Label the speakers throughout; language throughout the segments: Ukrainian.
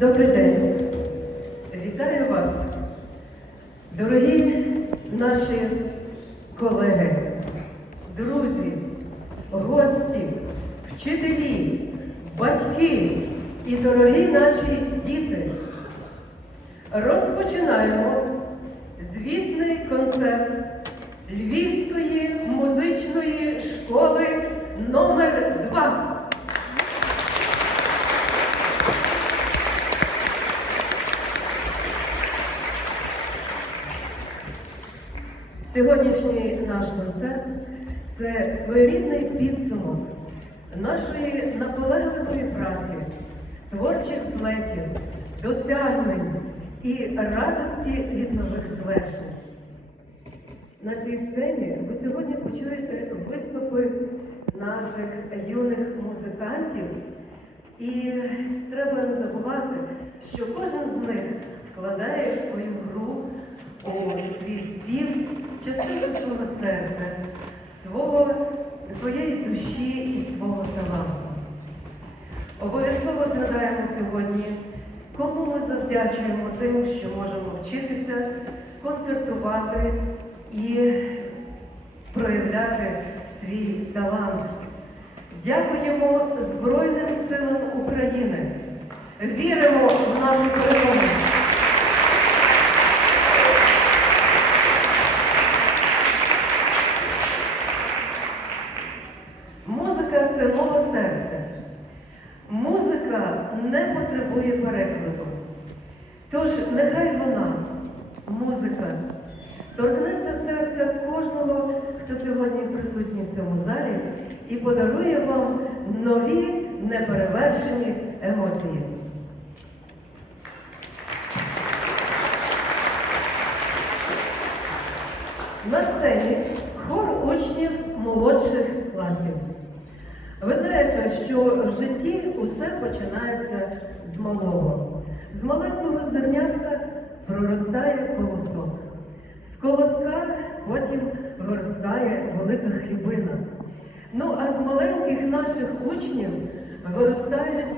Speaker 1: Добрий день. Вітаю вас, дорогі наші колеги, друзі, гості, вчителі, батьки і дорогі наші діти. Розпочинаємо звітний концерт Львівської музичної школи номер Сьогоднішній наш концерт це своєрідний підсумок нашої наполегливої праці, творчих злетів, досягнень і радості від нових звершень. На цій сцені ви сьогодні почуєте виступи наших юних музикантів, і треба не забувати, що кожен з них вкладає свою гру у свій спів частину свого серця, свого, своєї душі і свого таланту. Обов'язково згадаємо сьогодні, кому ми завдячуємо тим, що можемо вчитися, концертувати і проявляти свій талант. Дякуємо Збройним силам України. Віримо в нашу перемогу. Музика це мова серця. Музика не потребує перекладу. Тож нехай вона, музика, торкнеться серця кожного, хто сьогодні присутній в цьому залі, і подарує вам нові неперевершені емоції. На сцені хор учнів молодших класів. Ви знаєте, що в житті усе починається з малого. З маленького зернятка проростає колосок. З колоска потім виростає велика хлібина. Ну а з маленьких наших учнів виростають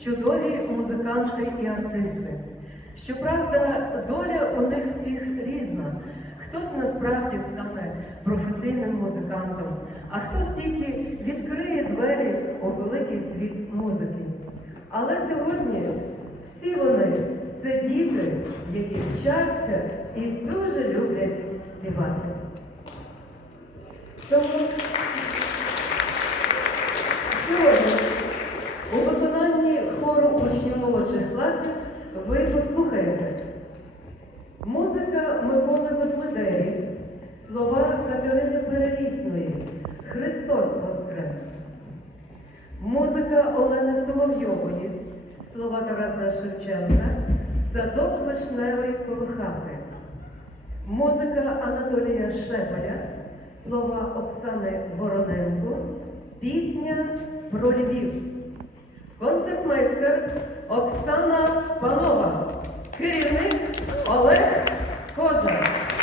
Speaker 1: чудові музиканти і артисти. Щоправда, доля у них всіх різна. Хтось насправді стане професійним музикантом, а хтось тільки відкриє двері у великий світ музики. Але сьогодні всі вони це діти, які вчаться і дуже люблять співати. Тому сьогодні у виконанні хору учнів молодших класів ви послухаєте. Музика Миколи Ведмедеї, слова Катерини Перелісної, Христос Воскрес. Музика Олени Соловйової, слова Тараса Шевченка, Садок вишневої коло хати. Музика Анатолія Шепеля, слова Оксани Вороненко, пісня про Львів. Концертмейстер Оксана Панова. Керівник Олег Козак.